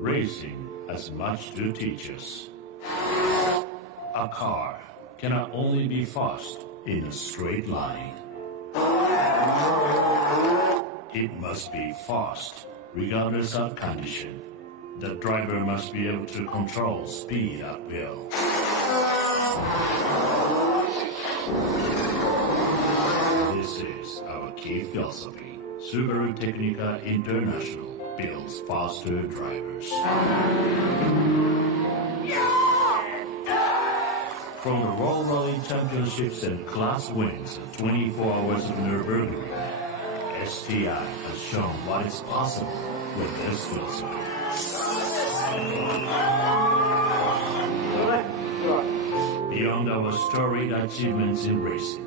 Racing has much to teach us. A car cannot only be fast in a straight line. It must be fast regardless of condition. The driver must be able to control speed at will. This is our key philosophy. Subaru Technica International builds faster drivers. From the World Rally Championships and class wins of 24 hours of Nürburgring, STI has shown what is possible with this philosophy. Beyond our storied achievements in racing,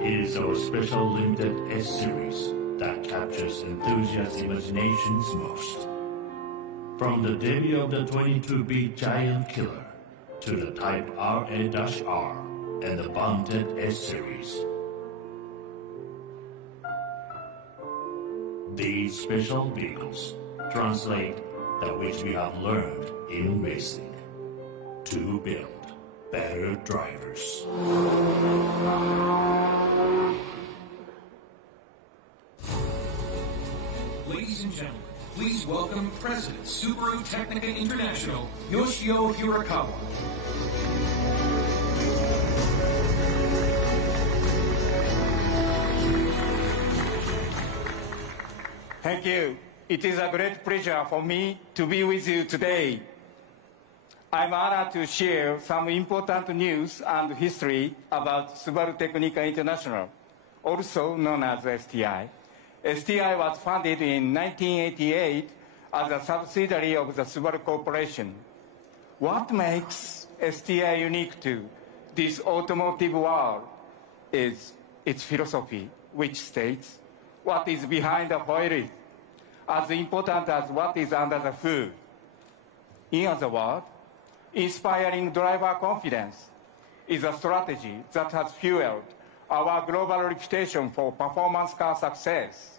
it is our special limited S-Series that captures enthusiasts' imaginations most. From the debut of the 22B Giant Killer to the Type RA-R and the vaunted S-Series. These special vehicles translate that which we have learned in racing to build better drivers. Ladies and gentlemen, please welcome President Subaru Technica International, Yoshio Hirakawa. Thank you. It is a great pleasure for me to be with you today. I'm honored to share some important news and history about Subaru Technica International, also known as STI. STI was founded in 1988 as a subsidiary of the Subaru Corporation. What makes STI unique to this automotive world is its philosophy, which states, what is behind the wheel is as important as what is under the hood. In other words, inspiring driver confidence is a strategy that has fueled our global reputation for performance car success.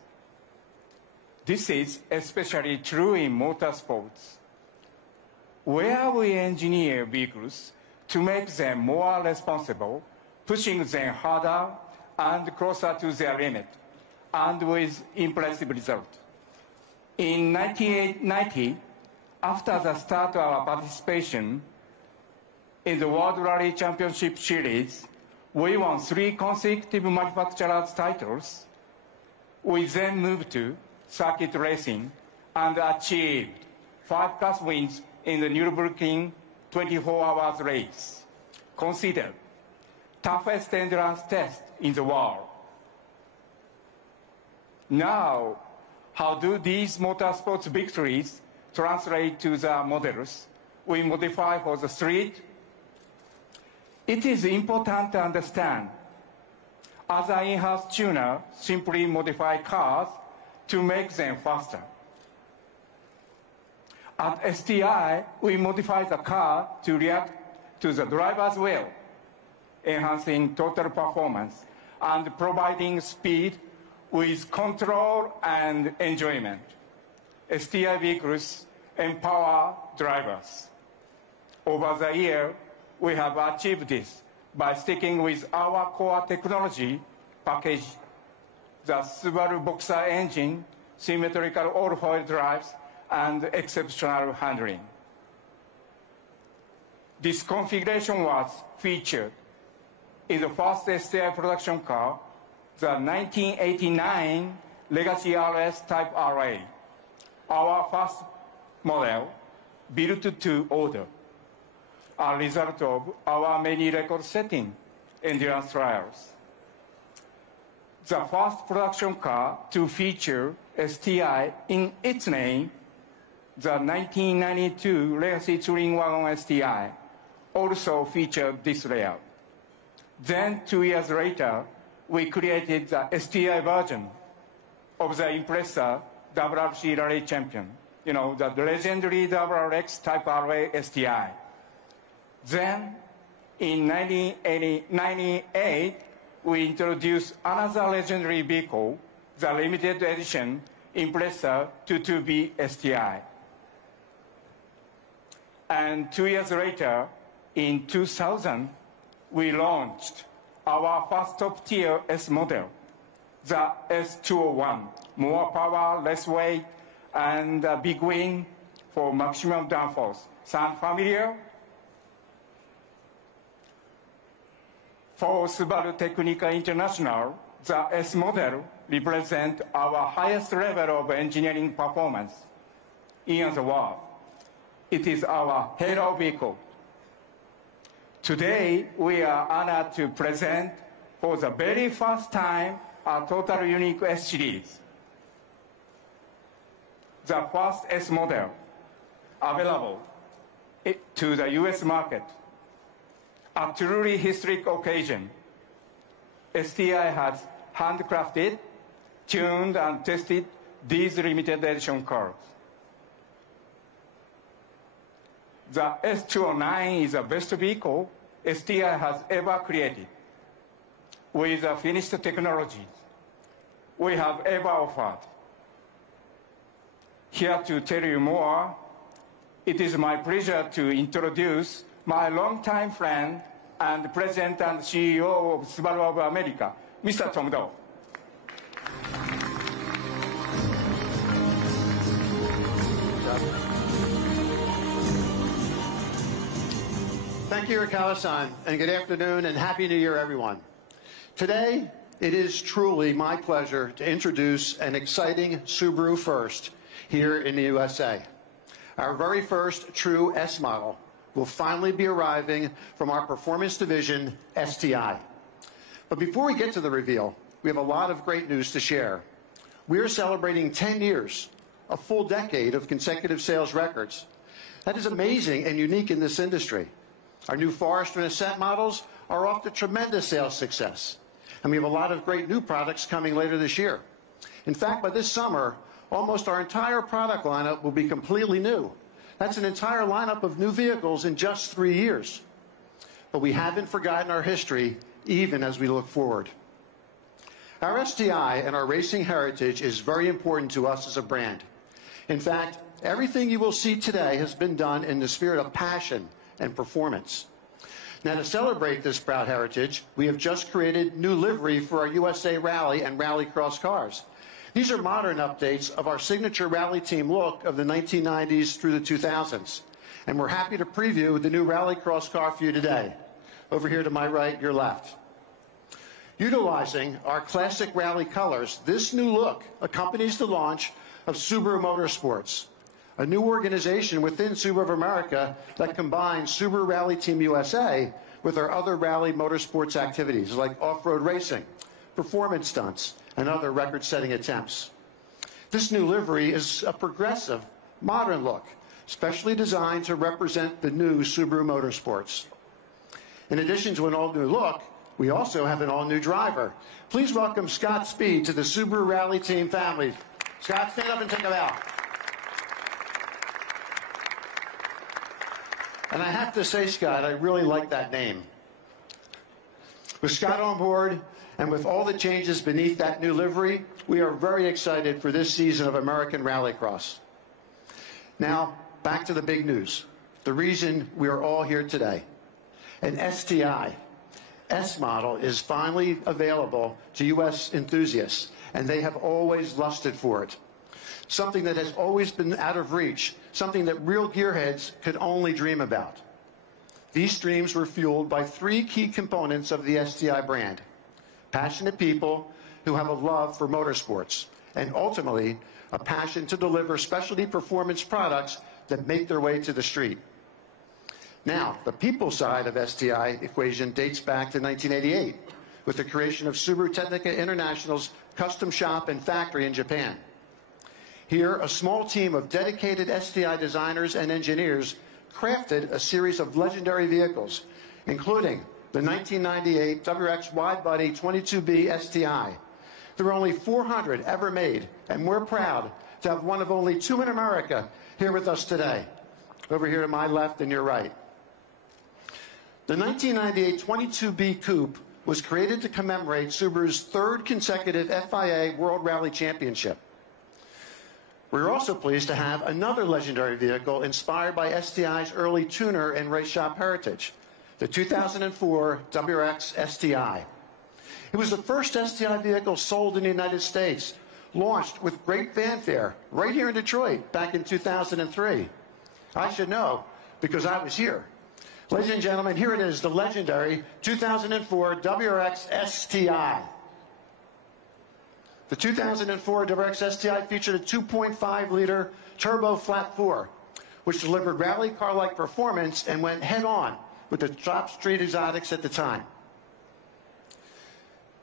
This is especially true in motorsports, where we engineer vehicles to make them more responsible, pushing them harder and closer to their limit, and with impressive results. In 1990, after the start of our participation in the World Rally Championship Series, we won 3 consecutive manufacturers' titles. We then moved to circuit racing and achieved 5 class wins in the Nürburgring 24 hours race, considered toughest endurance test in the world. Now, how do these motorsports victories translate to the models we modify for the street? It is important to understand, as an in-house tuner simply modify cars to make them faster. At STI, we modify the car to react to the driver's will, enhancing total performance and providing speed with control and enjoyment. STI vehicles empower drivers. Over the year, we have achieved this by sticking with our core technology package, the Subaru Boxer engine, symmetrical all-wheel drives, and exceptional handling. This configuration was featured in the first STI production car, the 1989 Legacy RS Type RA, our first model built to order, a result of our many record-setting endurance trials. The first production car to feature STI in its name, the 1992 Legacy Touring Wagon STI, also featured this layout. Then, 2 years later, we created the STI version of the Impreza WRC Rally Champion, the legendary WRX Type RA STI. Then, in 1998, we introduced another legendary vehicle, the limited edition Impreza 22B STI. And 2 years later, in 2000, we launched our first top-tier S model, the S209. More power, less weight, and a big wing for maximum downforce. Sound familiar? For Subaru Technica International, the S model represents our highest level of engineering performance in the world. It is our hero vehicle. Today, we are honored to present for the very first time a total unique S series. The first S model available to the US market. A truly historic occasion. STI has handcrafted, tuned, and tested these limited edition cars. The S209 is the best vehicle STI has ever created, with the finished technologies we have ever offered. Here to tell you more, it is my pleasure to introduce my longtime friend and President and CEO of Subaru of America, Mr. Tom Doe. Thank you, Hirakawa-san, and good afternoon and Happy New Year, everyone. Today, it is truly my pleasure to introduce an exciting Subaru first here in the USA. Our very first true S model will finally be arriving from our performance division, STI. But before we get to the reveal, we have a lot of great news to share. We are celebrating 10 years, a full decade of consecutive sales records. That is amazing and unique in this industry. Our new Forester and Ascent models are off to tremendous sales success. And we have a lot of great new products coming later this year. In fact, by this summer, almost our entire product lineup will be completely new. That's an entire lineup of new vehicles in just 3 years. But we haven't forgotten our history, even as we look forward. Our STI and our racing heritage is very important to us as a brand. In fact, everything you will see today has been done in the spirit of passion and performance. Now, to celebrate this proud heritage, we have just created new livery for our USA Rally and Rallycross cars. These are modern updates of our signature rally team look of the 1990s through the 2000s. And we're happy to preview the new Rallycross car for you today. Over here to my right, your left. Utilizing our classic rally colors, this new look accompanies the launch of Subaru Motorsports, a new organization within Subaru of America that combines Subaru Rally Team USA with our other rally motorsports activities like off-road racing, performance stunts, and other record-setting attempts. This new livery is a progressive, modern look, specially designed to represent the new Subaru Motorsports. In addition to an all-new look, we also have an all-new driver. Please welcome Scott Speed to the Subaru Rally Team family. Scott, stand up and take a bow. And I have to say, Scott, I really like that name. With Scott on board, and with all the changes beneath that new livery, we are very excited for this season of American Rallycross. Now, back to the big news. The reason we are all here today. An STI S model is finally available to U.S. enthusiasts, and they have always lusted for it. Something that has always been out of reach, something that real gearheads could only dream about. These dreams were fueled by 3 key components of the STI brand: passionate people who have a love for motorsports, and ultimately a passion to deliver specialty performance products that make their way to the street. Now, the people side of STI equation dates back to 1988 with the creation of Subaru Technica International's custom shop and factory in Japan. Here, a small team of dedicated STI designers and engineers crafted a series of legendary vehicles, including the 1998 WRX Widebody 22B STI. There were only 400 ever made, and we're proud to have one of only 2 in America here with us today. Over here to my left and your right. The 1998 22B Coupe was created to commemorate Subaru's 3rd consecutive FIA World Rally Championship. We're also pleased to have another legendary vehicle inspired by STI's early tuner and race shop heritage, the 2004 WRX STI. It was the first STI vehicle sold in the United States, launched with great fanfare right here in Detroit back in 2003. I should know because I was here. Ladies and gentlemen, here it is, the legendary 2004 WRX STI. The 2004 WRX STI featured a 2.5-liter turbo flat 4, which delivered rally car-like performance and went head-on with the top street exotics at the time.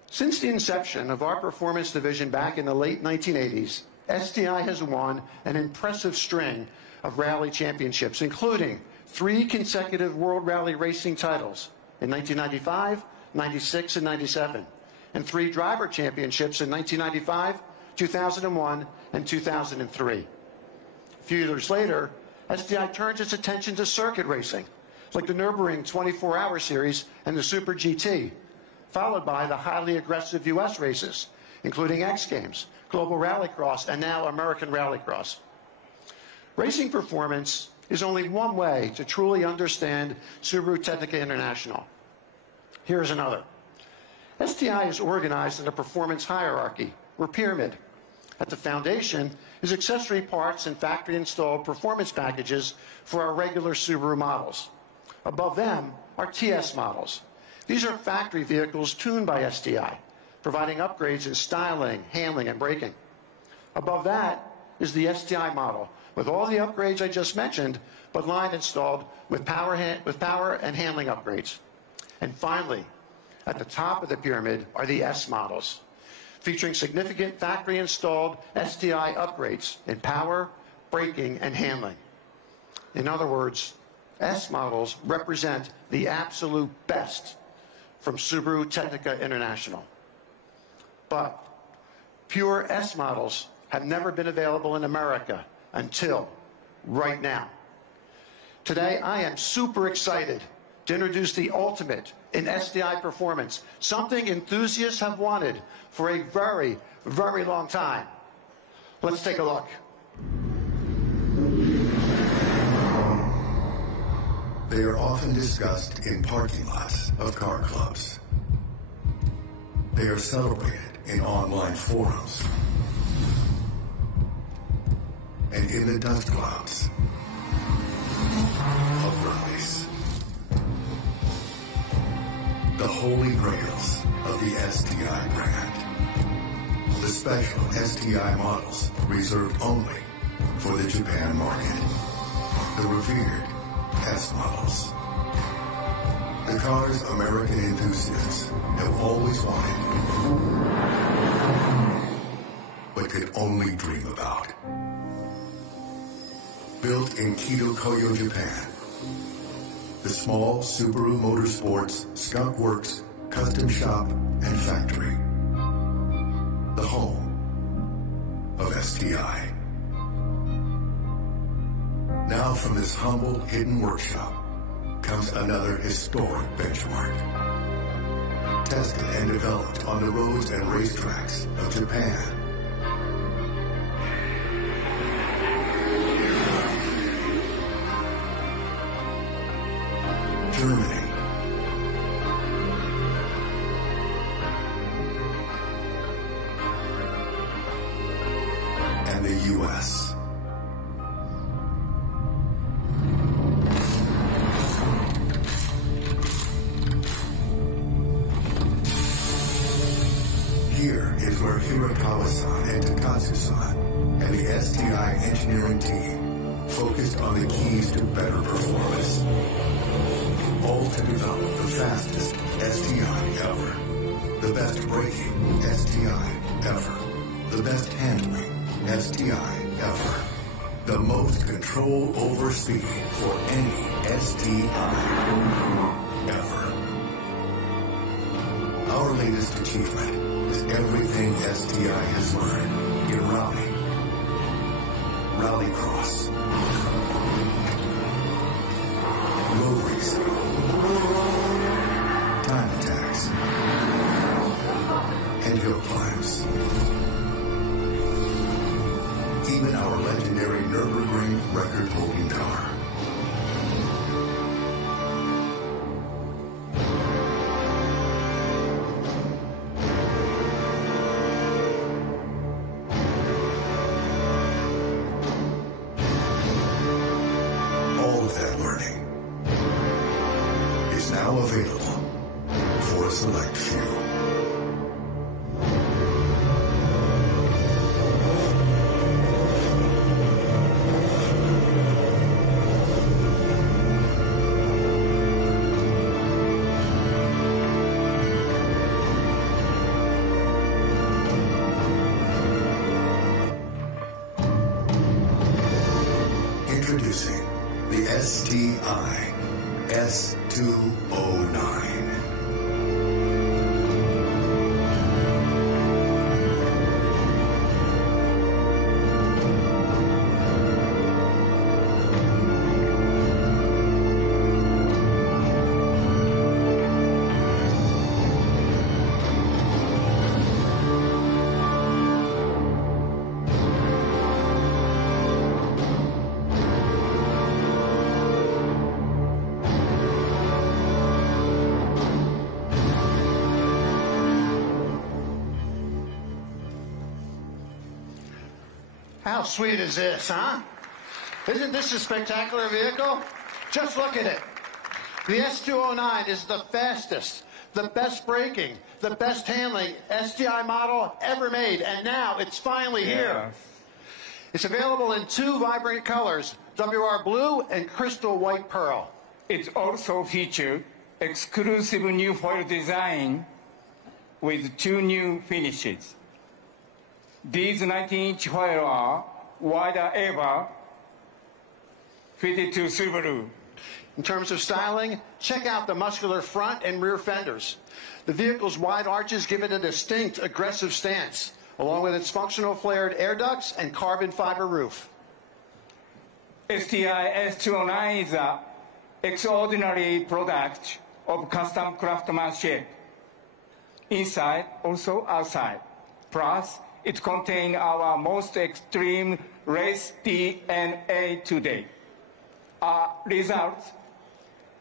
Since the inception of our performance division back in the late 1980s, STI has won an impressive string of rally championships, including 3 consecutive World Rally Racing titles in 1995, 96, and 97, and 3 driver championships in 1995, 2001, and 2003. A few years later, STI turns its attention to circuit racing, like the Nürburgring 24-Hour Series and the Super GT, followed by the highly aggressive U.S. races, including X Games, Global Rallycross, and now American Rallycross. Racing performance is only one way to truly understand Subaru Technica International. Here's another. STI is organized in a performance hierarchy, or pyramid. At the foundation is accessory parts and factory-installed performance packages for our regular Subaru models. Above them are TS models. These are factory vehicles tuned by STI, providing upgrades in styling, handling, and braking. Above that is the STI model, with all the upgrades I just mentioned, but line installed with power and handling upgrades. And finally, at the top of the pyramid are the S models, featuring significant factory-installed STI upgrades in power, braking, and handling. In other words, S models represent the absolute best from Subaru Technica International. But pure S models have never been available in America until right now. Today, I am super excited to introduce the ultimate in STI performance, something enthusiasts have wanted for a very, very long time. Let's take a look. They are often discussed in parking lots of car clubs. They are celebrated in online forums and in the dust clouds of rallies. The holy grails of the STI brand. The special STI models reserved only for the Japan market. The revered S models. The cars American enthusiasts have always wanted, but could only dream about. Built in Kido-Koyo, Japan, the small Subaru Motorsports Skunk Works custom shop and factory. The home of STI. Now from this humble, hidden workshop comes another historic benchmark. Tested and developed on the roads and racetracks of Japan. Germany. And the U.S. Here is where Hirakawa-san and Takatsu-san and the STI engineering team focused on the keys to better performance. All to develop the fastest STI ever. The best braking STI ever. The best handling STI ever. The most control over speed for any STI ever. Our latest achievement is everything STI has learned in rally, rallycross, road racing, time attacks, and hill climbs. even our legendary Nürburgring record-holding car. All of that learning is now available for a select few. Introducing the STI S209. How sweet is this, huh? Isn't this a spectacular vehicle? Just look at it. The S209 is the fastest, the best braking, the best handling STI model ever made, and now it's finally here. It's available in two vibrant colors, WR Blue and Crystal White Pearl. It also features exclusive new foil design with two new finishes. These 19-inch foils are wider ever, fitted to Subaru. In terms of styling, check out the muscular front and rear fenders. The vehicle's wide arches give it a distinct, aggressive stance, along with its functional flared air ducts and carbon fiber roof. STI S209 is an extraordinary product of custom craftsmanship, inside, also outside. Plus, it contains our most extreme race DNA today. A result,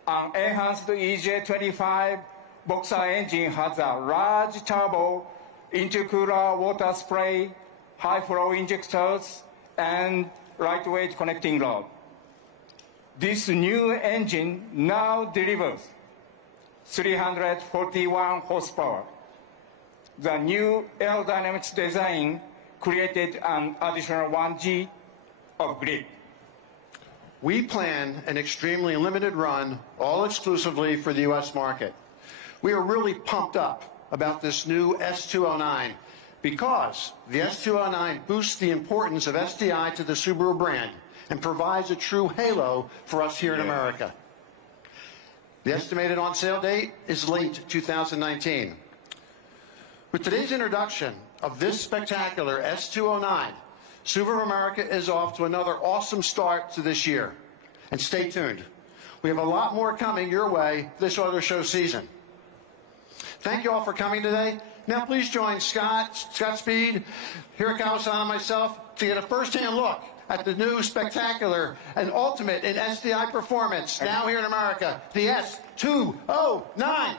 an enhanced EJ25 boxer engine has a large turbo, intercooler water spray, high flow injectors, and lightweight connecting rod. This new engine now delivers 341 horsepower. The new aerodynamics design created an additional 1G of grip. We plan an extremely limited run, all exclusively for the U.S. market. We are really pumped up about this new S209 because the S209 boosts the importance of STI to the Subaru brand and provides a true halo for us here in America. The estimated on-sale date is late 2019. With today's introduction of this spectacular S209, Subaru America is off to another awesome start to this year. And stay tuned. We have a lot more coming your way this auto show season. Thank you all for coming today. Now please join Scott Speed, Hirakawa-san, and myself to get a first-hand look at the new spectacular and ultimate in STI performance, now here in America, the S209.